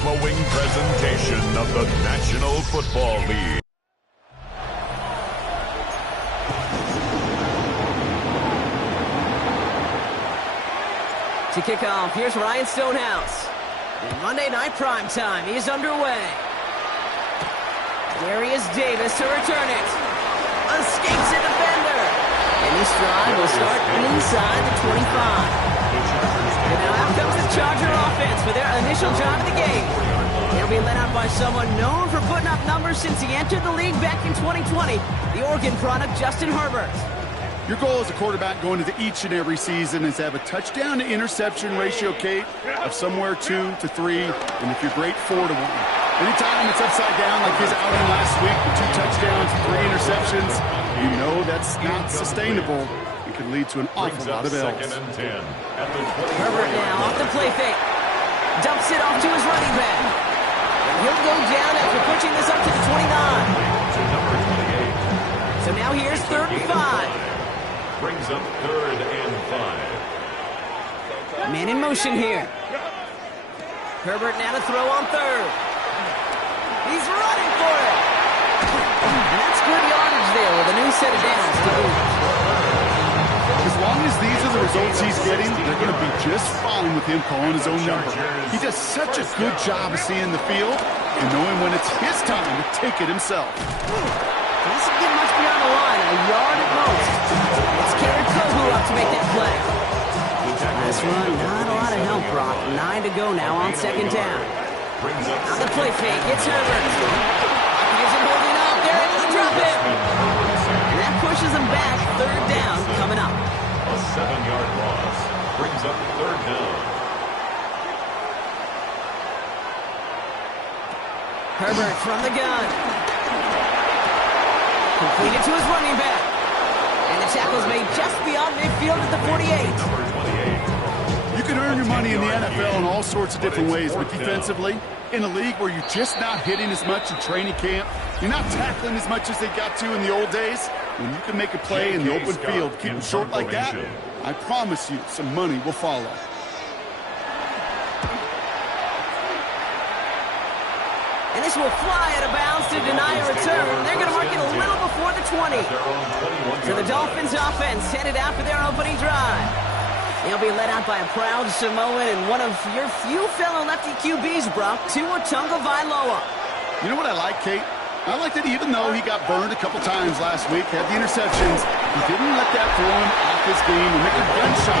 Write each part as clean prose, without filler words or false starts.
following presentation of the National Football League. To kick off, here's Ryan Stonehouse. And Monday Night Primetime is underway. Darius Davis to return it. Escapes a defender. And this drive will start inside the 25. And now out comes the Charger offense for their initial drive of the game. They'll be led out by someone known for putting up numbers since he entered the league back in 2020, the Oregon product, Justin Herbert. Your goal as a quarterback going into each and every season is to have a touchdown to interception ratio, Kate, of somewhere 2 to 3, and if you're great, 4 to 1. Anytime it's upside down like his outing last week with 2 touchdowns, 3 interceptions, you know that's not sustainable. It can lead to an awful lot of L's. Herbert now off the play fake. Dumps it off to his running back. And he'll go down after pushing this up to the 29. So now here's 3rd and 5. Brings up 3rd and 5. Man in motion here. Herbert now to throw on 3rd. He's running for it. And that's good yardage there with a new set of downs to boot. As long as these are the results he's getting, they're going to be just fine with him calling his own number. He does such a good job of seeing the field and knowing when it's his time to take it himself. Doesn't get much beyond the line, a yard at most. It's Kerry Kohu up to make that play. Nice run, not a lot of help, Brock. 9 to go now on 2nd down. On the play fake, it's Herbert. He gives him holding up, they're able to drop it. And that pushes him back, 3rd down coming up. A 7-yard loss brings up 3rd down. Herbert from the gun. Completed to his running back. And the tackle's made just beyond midfield at the 48. You can earn your money in the NFL in all sorts of different ways, but defensively, in a league where you're just not hitting as much in training camp, you're not tackling as much as they got to in the old days, when you can make a play in the open field, keep them short like that, I promise you some money will follow. And this will fly out of bounds to deny a return. They're going to mark it a little before the 20. So the Dolphins offense headed out for their opening drive. They'll be led out by a proud Samoan and one of your few fellow lefty QBs, Brock, Tua Tagovailoa. You know what I like, Kate? I like that even though he got burned a couple times last week, had the interceptions, he didn't let that throw him off his game and make a gunshot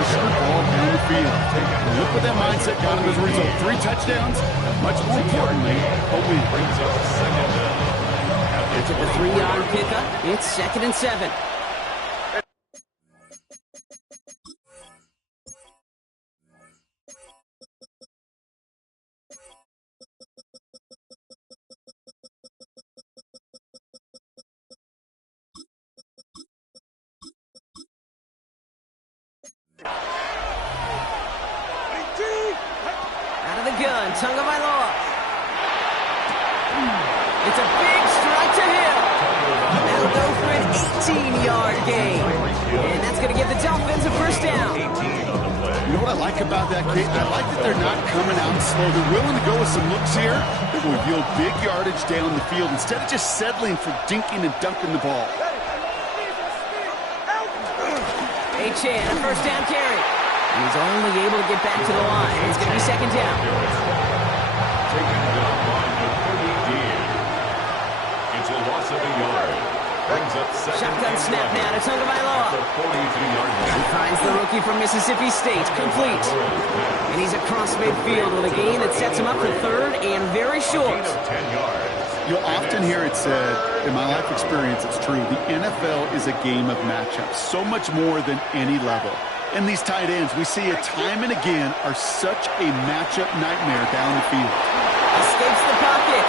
push the ball down the field. And look what that mindset got him as a result. 3 touchdowns, much more importantly, a win. Into the 3-yard pickup. It's 2nd and 7. Out of the gun, Tagovailoa. It's a big strike to him. That'll go for an 18-yard gain. And that's going to give the Dolphins a 1st down. You know what I like about that, Kate? I like that they're not coming out slow. They're willing to go with some looks here that will yield big yardage down the field instead of just settling for dinking and dunking the ball. Achane, a 1st down carry. And he's only able to get back to the line. It's going to be 2nd down. Taken down line to 30. It's a loss of a yard. Brings up 2nd. Shotgun snap now to Tagovailoa. He finds the rookie from Mississippi State, complete. And he's across midfield with a gain that sets him up for 3rd and very short. 10 yards. You'll often hear it said, in my life experience, it's true, the NFL is a game of matchups, so much more than any level. And these tight ends, we see it time and again, are such a matchup nightmare down the field. Escapes the pocket.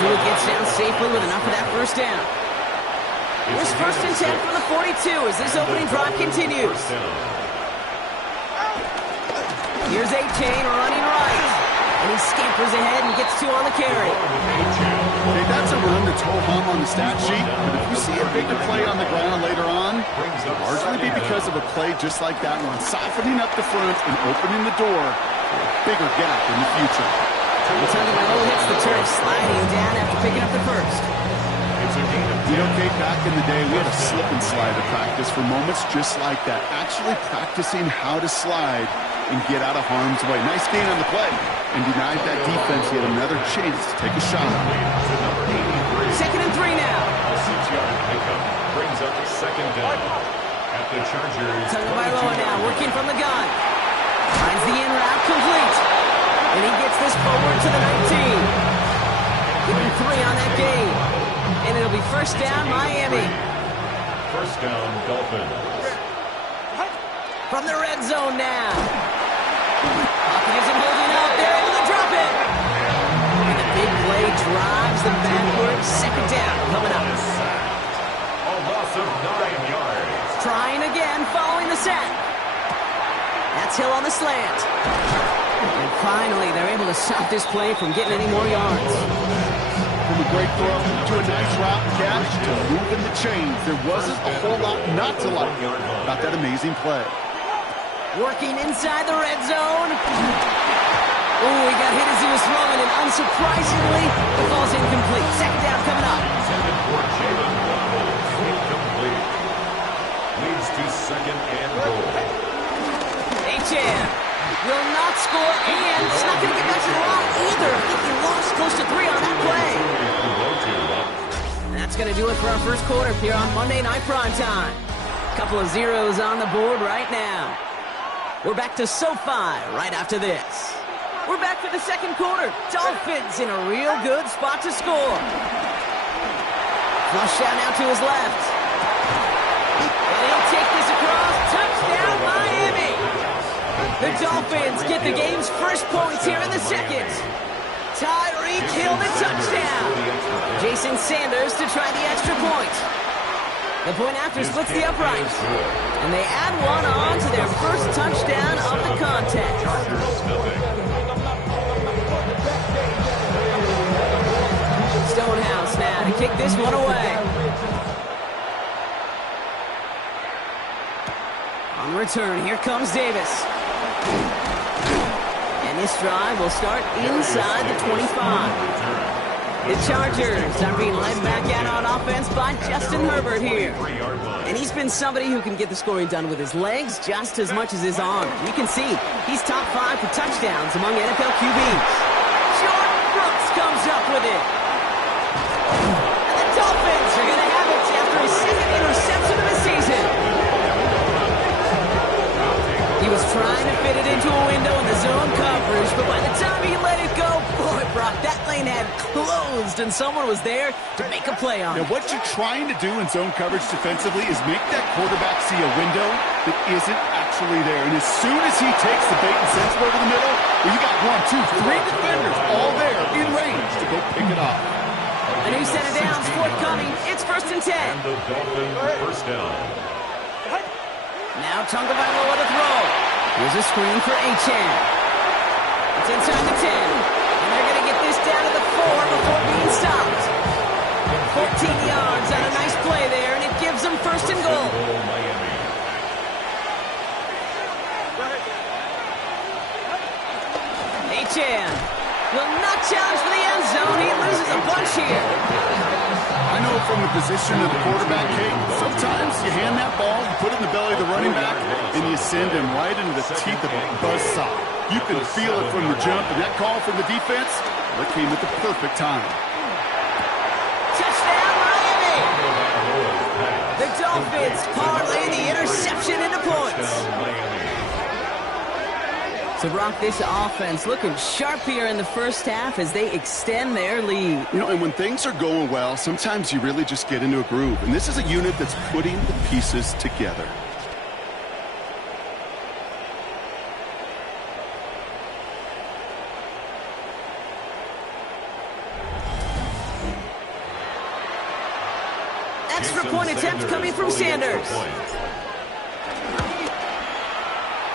Tua gets down safely with enough of that 1st down. Here's 1st and 10 from the 42 as this opening drive continues. Here's Achane running right. And he scampers ahead and gets 2 on the carry. Hey, that's a run that's ho-hum on the stat sheet, but if you see a bigger play on the ground later on, it'll largely be because of a play just like that one, softening up the front and opening the door bigger gap in the future. Tagovailoa hits the turf, sliding down after picking up the first. You know, Kate, back in the day, we had a slip and slide at practice for moments just like that. Actually practicing how to slide and get out of harm's way. Nice gain on the play. And denied that defense yet another chance to take a shot. 2nd and 3 now. A 6-yard pickup brings up 2nd down at the Chargers. Tagovailoa now working from the gun. Finds the in route complete. And he gets this forward to the 19. Getting 3 on that game. And it'll be 1st down, Miami. 1st down, Dolphins. From the red zone now. Pocket isn't holding up. They're able to drop it. And the big play drives them backwards. 2nd down coming up. A loss of 9 yards. Trying again, following the sack. That's Hill on the slant. And finally, they're able to stop this play from getting any more yards. From a great throw to a nice route catch to moving the chains. There wasn't a whole lot not to like about that amazing play. Working inside the red zone. Oh, he got hit as he was throwing, and unsurprisingly, it falls incomplete. 2nd down coming up. Intended for Jalen Waddle. Incomplete. Leads to 2nd and goal. Achane will not score, and it's not going to get back to the line either. I think he lost close to 3 on that play. And that's going to do it for our first quarter here on Monday Night Primetime. Couple of zeros on the board right now. We're back to SoFi right after this. We're back for the 2nd quarter. Dolphins in a real good spot to score. Flush out now to his left. And he'll take this across. Touchdown, Miami. The Dolphins get the game's first points here in the 2nd. Tyreek Hill the touchdown. Jason Sanders to try the extra point. The point after splits the uprights. And they add one on to their first touchdown of the contest. Stonehouse now to kick this one away. On the return, here comes Davis. And this drive will start inside the 25. The Chargers are being led back out on offense by Justin Herbert here. And he's been somebody who can get the scoring done with his legs just as much as his arm. You can see he's top 5 for touchdowns among NFL QBs. Jordan Brooks comes up with it. And the Dolphins are going to have it after his 2nd interception of the season. He was trying to fit it into a window in the zone coverage, but by the time he let it go, boy, Brock, that lane had closed, and someone was there to make a play on it. Now, what you're trying to do in zone coverage defensively is make that quarterback see a window that isn't actually there. And as soon as he takes the bait and sends it over the middle, well, you got 1, 2, 3 defenders all there in range to go pick it off. A new set of downs forthcoming. It's 1st and 10. And the Dolphins 1st down. Now Tagovailoa to throw. Here's a screen for Achane. It's inside the 10. And they're going to get this down to the 4 before being stopped. 14 yards on a nice play there, and it gives them 1st and goal. Achane will not challenge for the end zone. He loses a bunch here. I know from the position of the quarterback, Kate, sometimes you hand that ball, you put it in the belly of the running back, and you send him right into the teeth of a buzzsaw. You can feel it from the jump, and that call from the defense, that came at the perfect time. Touchdown, Miami! The Dolphins parlay the interception into points. So, Brock, this offense looking sharp here in the first half as they extend their lead. You know, and when things are going well, sometimes you really just get into a groove. And this is a unit that's putting the pieces together. Extra point attempt coming from Sanders.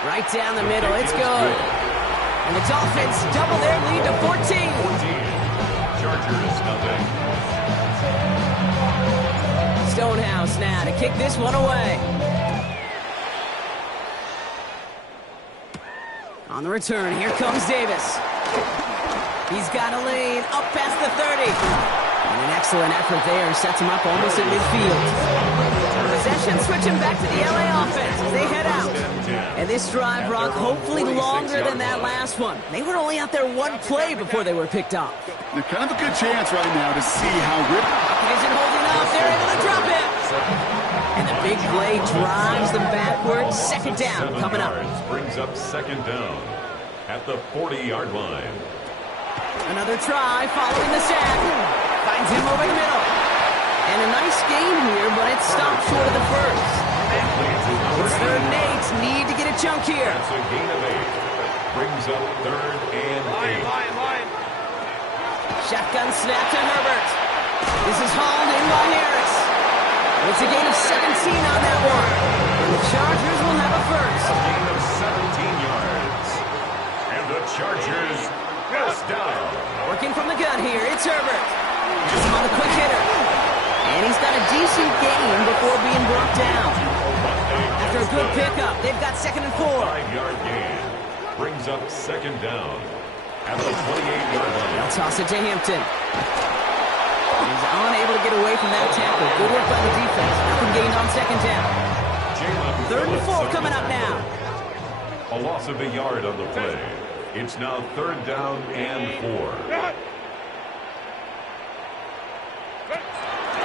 Right down the middle, it's good. And the Dolphins double their lead to 14. Chargers nothing. Stonehouse now to kick this one away. On the return, here comes Davis. He's got a lane up past the 30. And an excellent effort there sets him up almost at midfield. Possession switching back to the LA offense as they head out. And this drive, Brock, hopefully longer than that last one. They were only out there one play before they were picked off. They're kind of a good chance right now to see how Rip Isn't holding up. They're able to drop it. And the big play drives them backwards. Second down coming up. Brings up second down at the 40-yard line. Another try following the sack. Finds him over the middle. And a nice gain here, but it stopped short of the first. It's 3rd and 8. Need to get a chunk here. That's a gain of 8. Brings up 3rd and 8. Shotgun snap to Herbert. This is hauled in by Harris. It's a gain of 17 on that one. And the Chargers will have a first. A gain of 17 yards. And the Chargers first down. Working from the gun here, it's Herbert. Just on the quick hitter. And he's got a decent gain before being brought down. After a good pickup, they've got 2nd and 4. 5-yard gain. Brings up second down at the 28-yard line. They'll toss it to Hampton. He's unable to get away from that tackle. Good work by the defense. Nothing gained on 2nd down. 3rd and 4 coming up now. A loss of a yard on the play. It's now 3rd down and 4.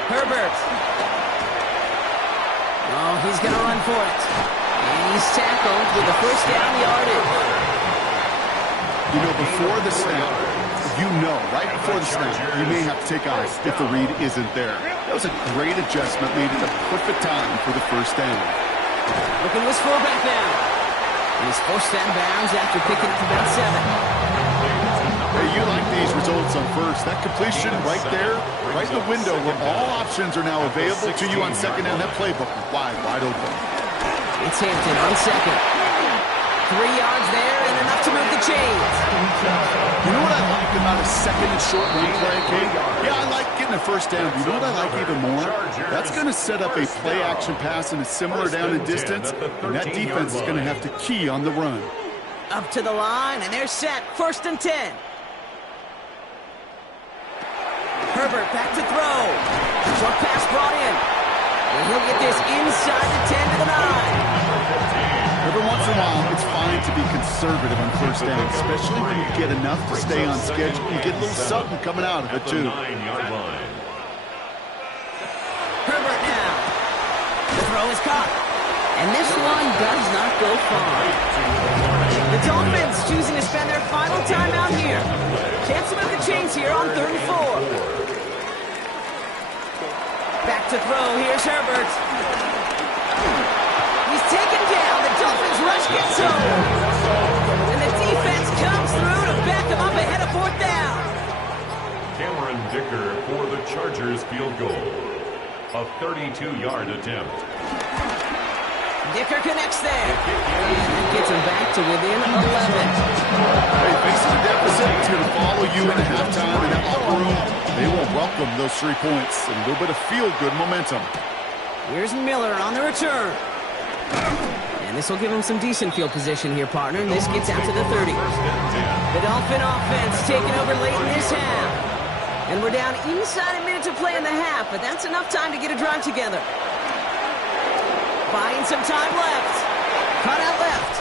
Herbert. Oh, he's going to run for it. And he's tackled with the first down yardage. You know, before the snap, right before the snap, you may have to take off if the read isn't there. That was a great adjustment, made it the perfect time for the first down. Looking to his fullback now. And he's forced out of bounds after picking up about 7. Hey, you like these results on first. That completion right there, right in the window where all options are now available to you on second down. That playbook is wide open. It's Hampton on 2nd. 3 yards there and enough to move the chains. You know what I like about a 2nd and short run play, Kate? Yeah, I like getting a first down. But you know what I like even more? That's going to set up a play-action pass and a similar down in distance, and that defense is going to have to key on the run. Up to the line, and they're set. 1st and 10. Herbert back to throw. Short pass brought in. And he'll get this inside the 10 to the 9. Every once in a while, it's fine to be conservative on first down, especially when you get enough to stay on schedule. You get a little something coming out of it, too. 9-yard line. Herbert now. The throw is caught. And this one does not go far. The Dolphins choosing to spend their final time out here. Chance to move the chains here on 3rd and 4. Back to throw. Here's Herbert. He's taken down. The Dolphins rush gets home. And the defense comes through to back them up ahead of 4th down. Cameron Dicker for the Chargers field goal. A 32-yard attempt. Dicker connects there. And gets him back to within 11. Hey, facing a deficit, it's going to follow you into halftime in that locker room. They will welcome those 3 points and a little bit of feel-good momentum. Here's Miller on the return. And this will give him some decent field position here, partner. And this gets out to the 30. The Dolphin offense taking over late in this half. And we're down inside a minute to play in the half, but that's enough time to get a drive together. Buying some time left. Cut out left.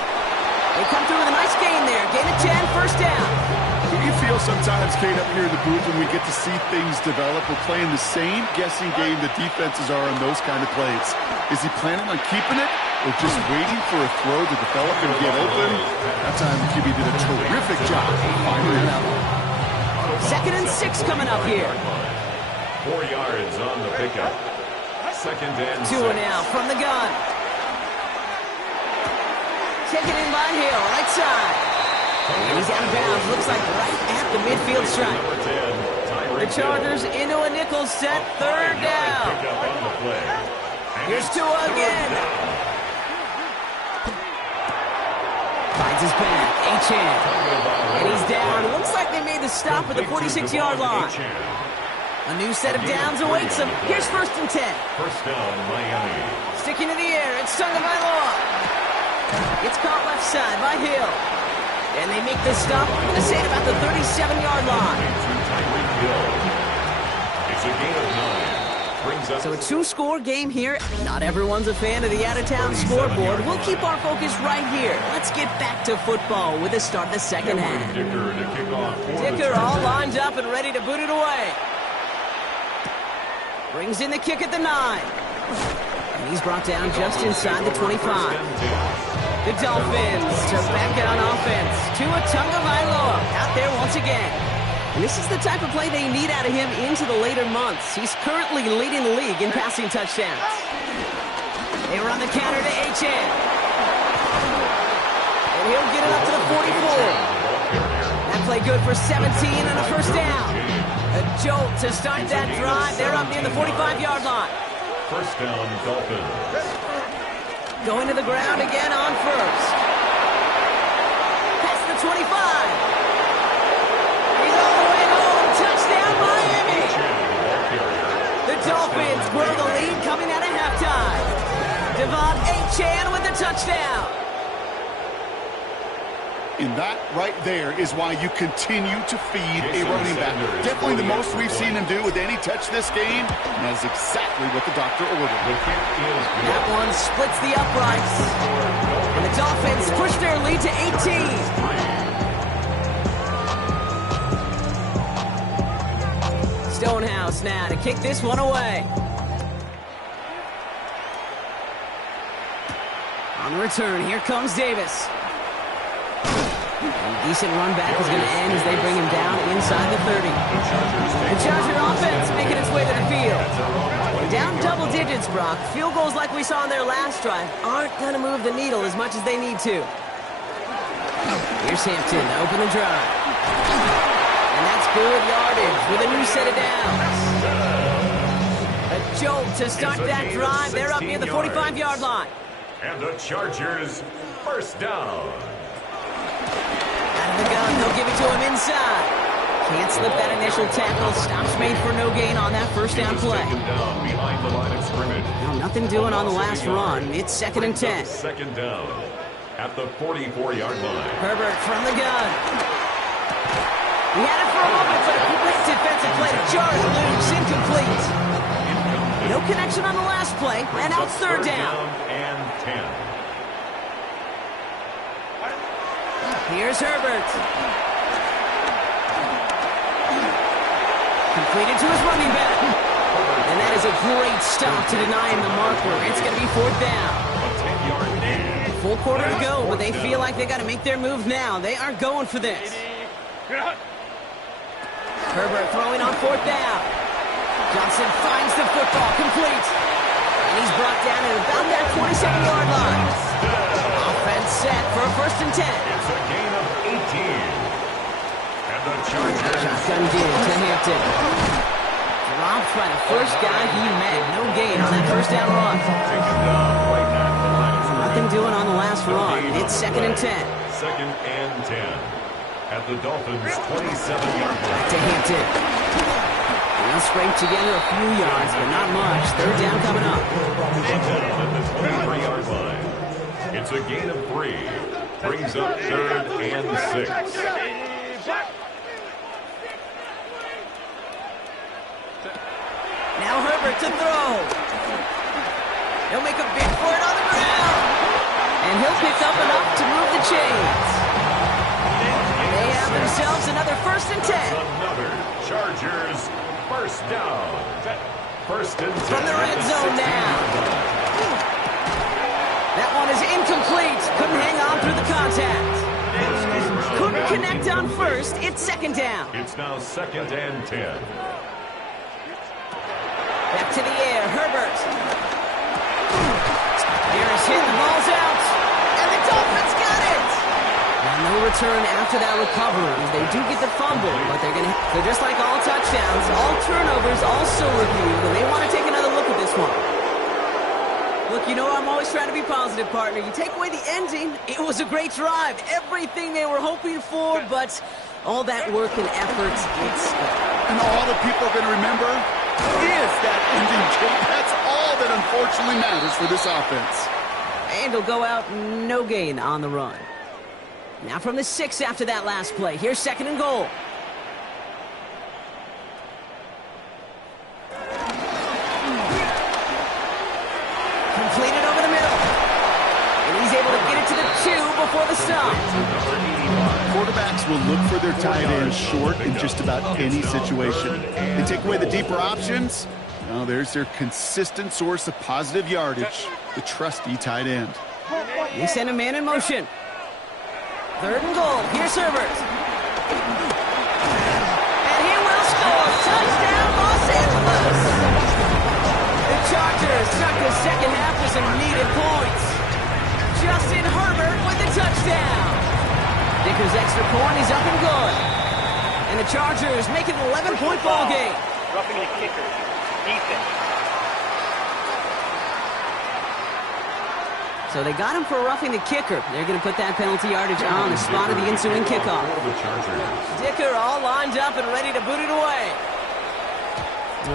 They come through with a nice gain there. Gain of 10, first down. Do you feel sometimes, Kate, up here in the booth when we get to see things develop, we're playing the same guessing game the defenses are on those kind of plays? Is he planning on keeping it or just waiting for a throw to develop and get open? That time the QB did a terrific job finding it out. 2nd and 6 coming up here. 4 yards on the pickup. 2nd and 6. 2 now from the gun. Taken in by Hill, right side. And he's out of bounds. Looks like right at the midfield stripe. The Chargers into a nickel set. 3rd down. Here's Tua again. Finds his back. Achane. And he's down. It looks like they made the stop at the 46-yard line. A new set of downs awaits him. Here's 1st and 10. First down, Miami. Sticking to the air. It's Tagovailoa. It's caught left side by Hill. And they make this stop, I'm going to say, at about the 37-yard line. It's a gain of 9. So a two-score game here. Not everyone's a fan of the out-of-town scoreboard. We'll keep our focus right here. Let's get back to football with the start of the second half. Dicker all lined up and ready to boot it away. Brings in the kick at the 9. And he's brought down just inside the 25. The Dolphins to back it on offense. Tua Tagovailoa out there once again. And this is the type of play they need out of him into the later months. He's currently leading the league in passing touchdowns. They run the counter to H.N. And he'll get it up to the 44. That play good for 17 and a first down. A jolt to start that drive. They're up near the 45-yard line. First down, Dolphins. Going to the ground again on first. Past the 25. Dolphins grow the lead coming out of halftime. Devon Achane with the touchdown. And that right there is why you continue to feed a running back. Definitely the most we've seen him do with any touch this game, and that is exactly what the doctor ordered. That one splits the uprights. And the Dolphins push their lead to 18. Stonehouse now to kick this one away. On the return, here comes Davis. A decent run back is going to end as they bring him down inside the 30. The Charger offense making its way to the field. Down double digits, Brock. Field goals like we saw on their last drive aren't going to move the needle as much as they need to. Here's Hampton to open the drive. And that's good yardage with a new set of downs. A jolt to start that drive. They're up near the 45-yard line. And the Chargers first down. Out of the gun, they'll give it to him inside. Can't slip that initial tackle. Stops made for no gain on that first down play. Down behind the line of scrimmage. Now, nothing doing on the last run. It's second and 10. Second down at the 44-yard line. Herbert from the gun. He had it for a moment, but a quick defensive play to jar it loose. Incomplete. No connection on the last play, and now it's third down. And 10. Here's Herbert. Completed to his running back. And that is a great stop to deny him the marker. It's going to be fourth down. A 10-yard gain. Full quarter to go, but they feel like they got to make their move now. They are going for this. Herbert throwing on fourth down. Johnson finds the football, complete. And he's brought down at about that 27-yard line. Offense set for a first and 10. It's a gain of 18. And the Chargers. Shotgun deal to Hampton. Dropped by the first guy he met. No gain on that first down run. Nothing doing on the last run. It's second and 10. Second and 10. At the Dolphins' 27-yard line. To Hampton. They'll scrape together a few yards, but not much. Third down coming up. At the 23-yard line. It's a gain of 3. Brings up third and 6. Now Herbert to throw. He'll make a big for it on the ground. And he'll pick up enough to move the chains. They have themselves another first and 10. Another Chargers first down. First and 10. From the red zone now. That one is incomplete. Couldn't hang on through the contact. Couldn't connect on first. It's second down. It's now second and 10. Back to the air. Herbert. Harris hit. The ball's out. And the Dolphins got it. Now no return after that recovery. They do get the fumble, but they're just like all touchdowns, all turnovers also reviewed, and they want to take another look at this one. Look, you know I'm always trying to be positive, partner. You take away the ending, it was a great drive. Everything they were hoping for, but all that work and effort, and all that people are going to remember is that ending kick. That's all that unfortunately matters for this offense. And he'll go out no gain on the run. Now from the 6 after that last play. Here's 2nd and goal. Completed over the middle. And he's able to get it to the 2 before the stop. Quarterbacks will look for their tight end short in just about any situation. They take away the deeper options. Now there's their consistent source of positive yardage, the trusty tight end. They send a man in motion. 3rd and goal. Here's Herbert. And he will score. Touchdown, Los Angeles. The Chargers struck the second half with some needed points. Justin Herbert with the touchdown. Dicker's extra point is up and good. And the Chargers make it an 11-point ball game. Roughing the kicker. Defense. So they got him for roughing the kicker. They're going to put that penalty yardage on the spot of the ensuing kickoff. Dicker all lined up and ready to boot it away.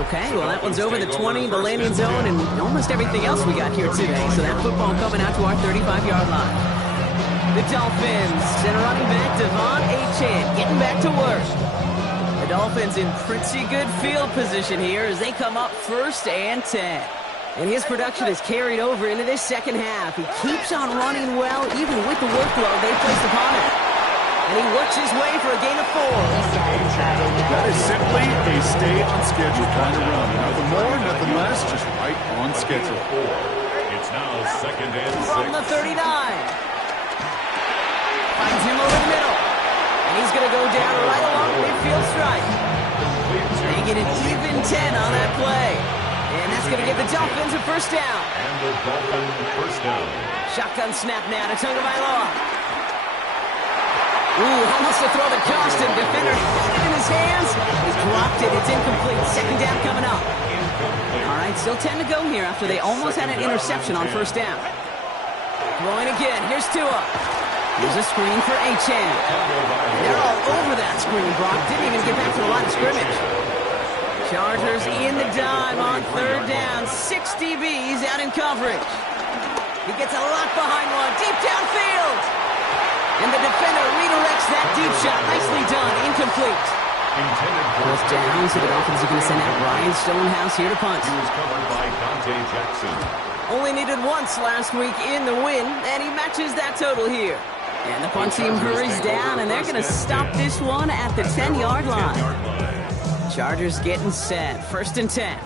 Okay, well, that one's over the 20, the landing zone, and almost everything else we got here today. So that football coming out to our 35-yard line. The Dolphins send a running back, Devon Achane, getting back to work. The Dolphins in pretty good field position here as they come up 1st and 10. And his production is carried over into this second half. He keeps on running well, even with the workload they placed upon him. And he works his way for a gain of 4. That is simply a stay-on-schedule kind of run. Nothing more, nothing less, just right on schedule. It's now 2nd and 6. From the 39. Finds him over the middle. And he's going to go down right along the midfield stripe. They get an even 10 on that play. And that's going to give the Dolphins a 1st down. And the Dolphins 1st down. Shotgun snap now to Tagovailoa. Ooh, almost to throw the caution. Defender had it in his hands. He's dropped it. It's incomplete. 2nd down coming up. All right, still 10 to go here after they almost had an interception on 1st down. Throwing again. Here's Tua. Here's a screen for Achane. They're all over that screen, Brock. Didn't even get back to the line of scrimmage. Chargers in the dime on 3rd down. 6 DBs out in coverage. He gets a lock behind one. Deep downfield. And the defender redirects that deep shot. Nicely done. Incomplete. 4th down, so the Dolphins are going to send out Ryan Stonehouse here to punt. He was covered by Dante Jackson. Only needed once last week in the win, and he matches that total here. And the punt team hurries down, and they're going to stop this one at the 10-yard line. Chargers getting set. 1st and 10.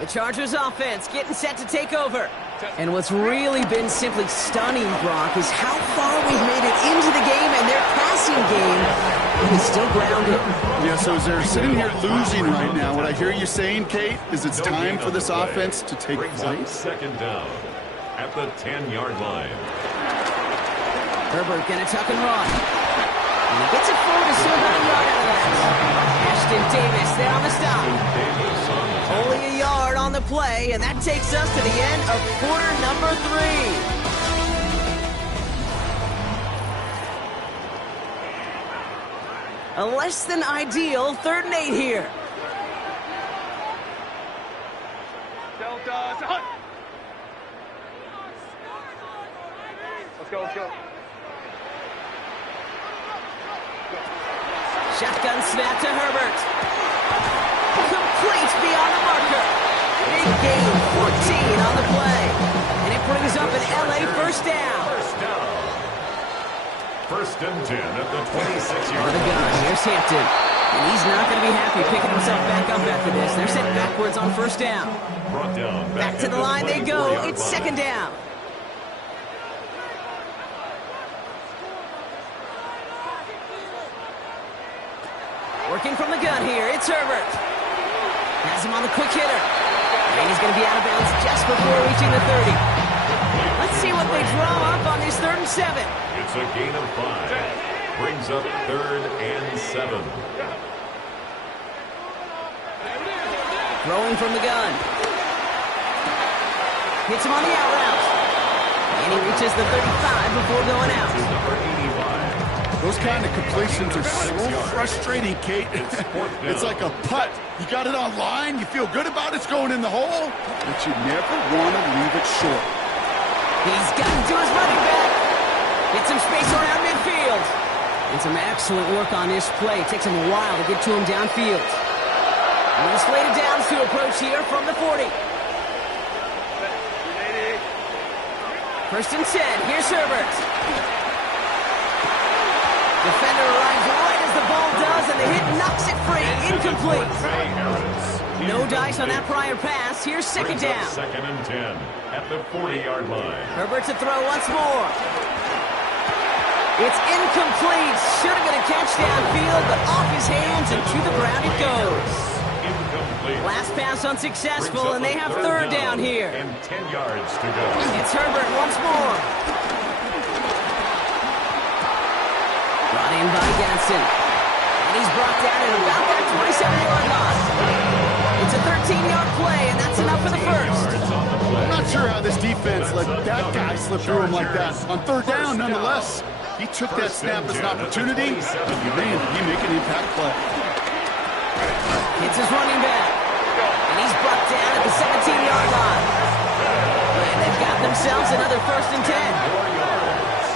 The Chargers offense getting set to take over. And what's really been simply stunning, Brock, is how far we've made it into the game, and their passing game is still grounded. Yeah, so as they're sitting here losing right now, what I hear you saying, Kate, is it's time for this offense to take flight. 2nd down at the 10-yard line. Herbert gonna tuck and run. And he gets it forward to still about a yard out of that. Ashton Davis there on the stop. Only a yard on the play, and that takes us to the end of quarter number 3. A less than ideal 3rd and 8 here. Delta to Hunt. Let's go, let's go. Shotgun snap to Herbert. Complete beyond the marker. Big gain, 14 on the play. And it brings up an LA 1st down. 1st and 10 at the 26-yard Over the gun, here's Hampton. And he's not going to be happy picking himself back up after this. They're sent backwards on 1st down. Brought down. Back to the line they go. It's 2nd down. Working from the gun here, it's Herbert. Has him on the quick hitter. And he's going to be out of bounds just before reaching the 30. Let's see what they draw up on this 3rd and 7. It's a gain of 5. Brings up 3rd and 7. Throwing from the gun. Hits him on the out route. And he reaches the 35 before going out. Number 85. Those kind of completions are so frustrating, Kate. It's like a putt. You got it on line, you feel good about it's going in the hole, but you never want to leave it short. He's gotten to his running back. Gets some space around midfield. field. And some excellent work on this play. It takes him a while to get to him downfield. And the slated downs to approach here from the 40. First and 10. Here's Herbert. Defender arrives right as the ball does, and the hit knocks it free. Incomplete. No dice on that prior pass. Here's second down. Second and 10 at the 40-yard line. Herbert to throw once more. It's incomplete. Should have been a catch downfield, but off his hands and to the ground it goes. Incomplete. Last pass unsuccessful, and they have third down here. And 10 yards to go. It's Herbert once more. Brought in by Gaston. And he's brought down at about that 27-yard line. It's a 13-yard play, and that's enough for the first. I'm not sure how this defense let that guy slip through him like that. On third down, nonetheless, he took that snap as an opportunity. Man, did he make an impact play. It's his running back. And he's brought down at the 17-yard line. And they've got themselves another first and 10. 4 yards.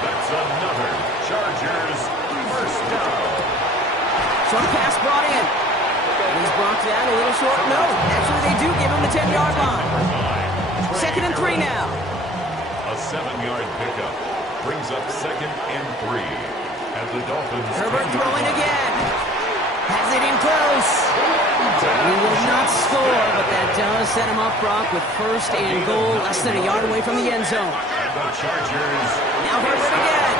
That's another Chargers first down. Short pass brought in. And he's brought down a little short. No, actually they do give him the 10-yard line. Second and 3 now. A 7-yard pickup brings up second and 3 at the Dolphins. Herbert throwing again. Has it in close. He will not score, but that does set him up, Brock, with first and goal, less than a yard away from the end zone. And the Chargers. Now Herbert again.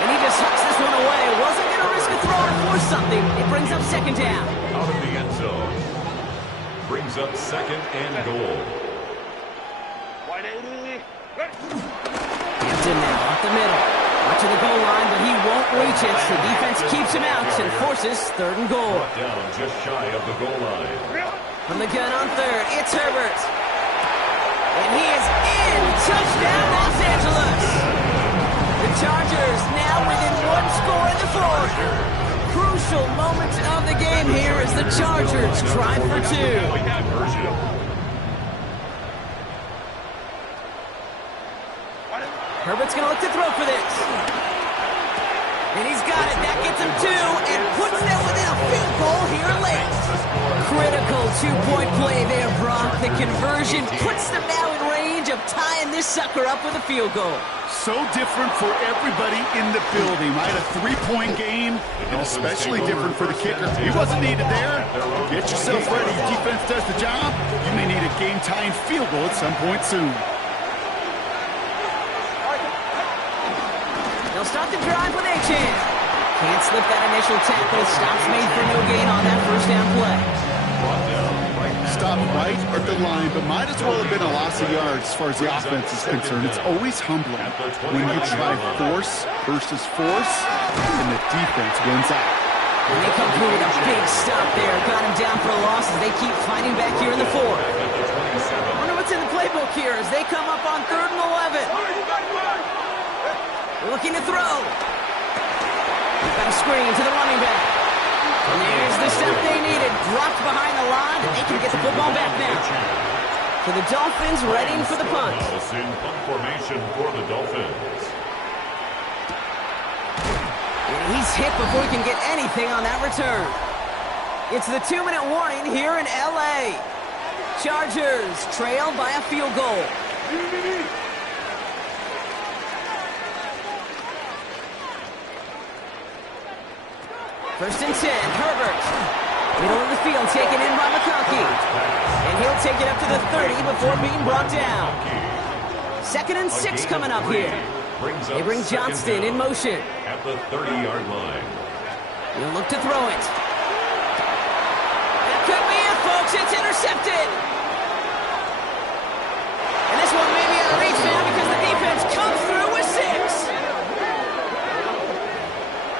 And he just hucks this one away. Wasn't going to risk a throw to force something. It brings up second down. Out of the end zone. Brings up second and goal. Hampton now off the middle. Out to the goal line, but he won't reach it. The defense keeps him out and forces third and goal. Brought down just shy of the goal line. From the gun on third, it's Herbert. And he is in. Touchdown, Los Angeles. The Chargers now within one score in the fourth. Crucial moment of the game here as the Chargers try for two. Herbert's going to look to throw for this. And he's got it. That gets him 2 and puts them within a field goal here late. Critical two-point play there, Brock. The conversion puts them now in range of tying this sucker up with a field goal. So different for everybody in the building, right? A three-point game, and especially different for the kicker. He wasn't needed there. Get yourself ready. Defense does the job. You may need a game-tying field goal at some point soon. They'll start the drive with Achane. Can't slip that initial tackle. Stops made for no gain on that first down play. Stop right at the line, but might as well have been a loss of yards as far as the offense is concerned. It's always humbling when you try force versus force, and the defense wins out. And they come through with a big stop there. Got him down for a loss as they keep fighting back here in the fourth. I wonder what's in the playbook here as they come up on 3rd and 11. Looking to throw. He's got a screen to the running back. And there's the stuff they needed. Dropped behind the line, and they can get the football back now. So the Dolphins readying for the punt. In punt formation for the Dolphins. And he's hit before he can get anything on that return. It's the 2-minute warning here in L.A. Chargers trail by a field goal. First and 10, Herbert. Middle of the field taken in by McConkey. And he'll take it up to the 30 before being brought down. 2nd and 6 coming up here. They bring Johnston in motion. At the 30-yard line. He'll look to throw it. That could be it, folks. It's intercepted. And this one may be out of reach now because the defense comes through with 6.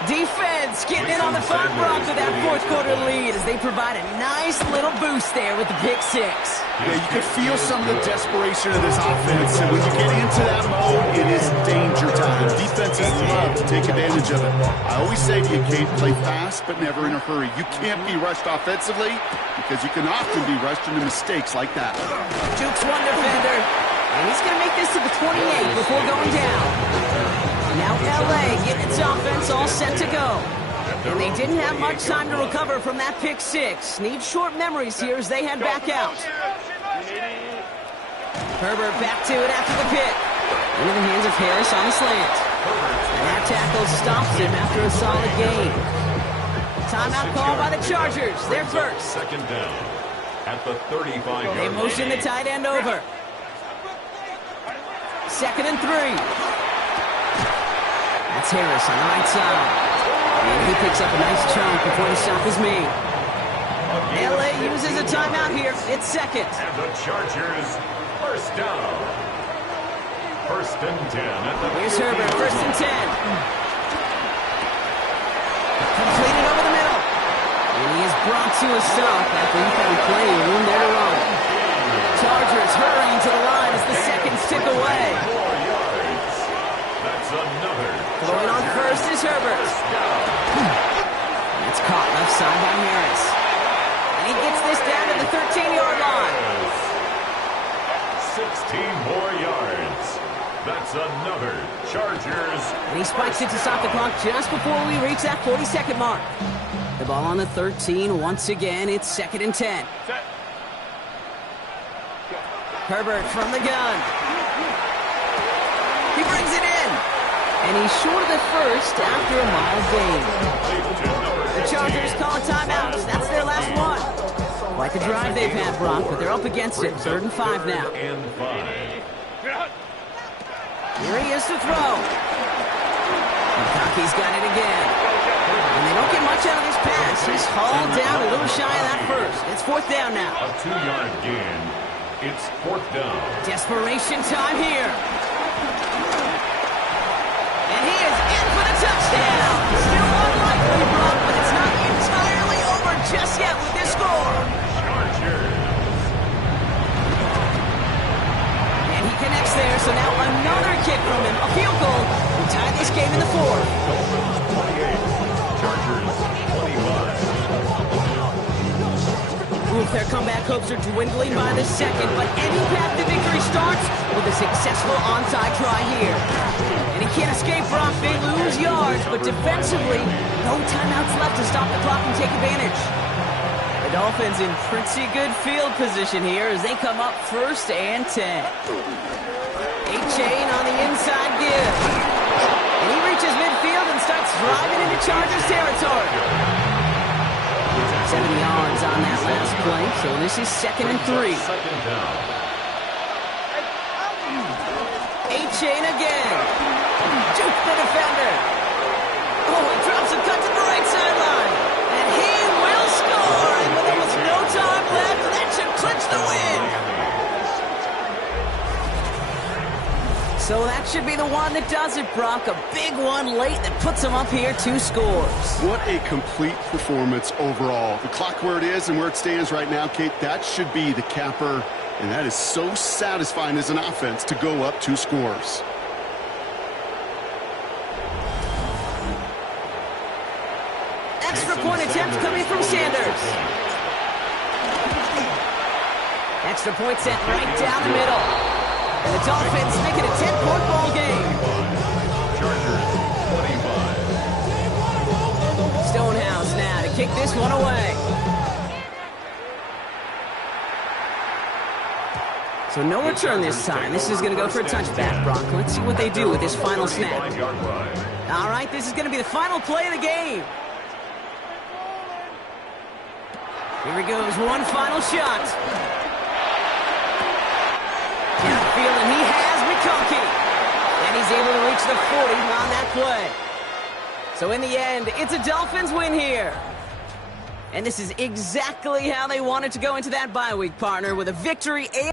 Defense getting in on the front Brock with that fourth quarter lead as they provide a nice little boost there with the pick 6. Yeah, you could feel some of the desperation of this offense, and when you get into that mode, it is danger time. Defenses love to take advantage of it. I always say to you, Kate, play fast but never in a hurry. You can't be rushed offensively because you can often be rushed into mistakes like that. Jukes one defender. And he's going to make this to the 28 before going down. Now LA getting its offense all set to go. And they didn't have much time to recover from that pick six. Need short memories here as they head back out. Herbert back to it after the pick. Into the hands of Harris on the slant. And that tackle stops him after a solid gain. Timeout call by the Chargers. They're first. Second down at the 35-yard They motion the tight end over. 2nd and 3. That's Harris on the right side. And he picks up a nice chunk before the stop is made. LA uses a timeout here. It's second. And the Chargers first down. 1st and 10 at the Here's Herbert, 1st and 10. Completed over the middle. And he is brought to a stop after he found plenty of room there to run. Chargers hurrying to the line as the seconds tick away. 4 yards. That's another. Throwing on first is Herbert. It's caught left side by Harris. And he gets this down to the 13-yard line. 16 more yards. That's another Chargers. And he spikes it to stop the clock just before we reach that 40-second mark. The ball on the 13. Once again, it's 2nd and 10. Herbert from the gun. He brings it in. And he's short of the first after a mild gain. The Chargers call a timeout. That's their last one. Quite the drive they've had, Brock, but they're up against it. 3rd and 5 now. And 5. Here he is to throw. Mikaki's got it again. And they don't get much out of this pass. He's hauled down a little shy of that first. It's 4th down now. A 2-yard gain. It's 4th down. Desperation time here. And he is in for the touchdown. Still unlikely, Brock, but it's not entirely over just yet with this score. Chargers. And he connects there, so now another kick from him. A field goal will tie this game in the 4th. Dolphins 28. Chargers 25. Oof, their comeback hopes are dwindling by the second, but any path to victory starts with a successful onside try here. And he can't escape, Brock. They lose yards, but defensively, no timeouts left to stop the clock and take advantage. The Dolphins in pretty good field position here as they come up 1st and 10. A-Chain on the inside give. And he reaches midfield and starts driving into Chargers territory. 7 yards on that last play, so this is 2nd and 3. Second down. A-Chain again. Juke the defender. Oh, he drops a cut to the right sideline. And he will score. And with almost no time left, that should clinch the win. So that should be the one that does it, Brock. A big one late that puts them up here 2 scores. What a complete performance overall. The clock where it is and where it stands right now, Kate, that should be the capper. And that is so satisfying as an offense to go up 2 scores. Extra point attempt coming from Sanders. Extra point sent right down the middle. And the Dolphins make it a 10-point ball game. Chargers 25. Stonehouse now to kick this one away. So no return this time. This is going to go for a touchback, Brock. Let's see what they do with this final snap. All right, this is going to be the final play of the game. Here he goes, one final shot. Downfield, and he has McConkey. And he's able to reach the 40 on that play. So in the end, it's a Dolphins win here. And this is exactly how they wanted to go into that bye week, partner, with a victory and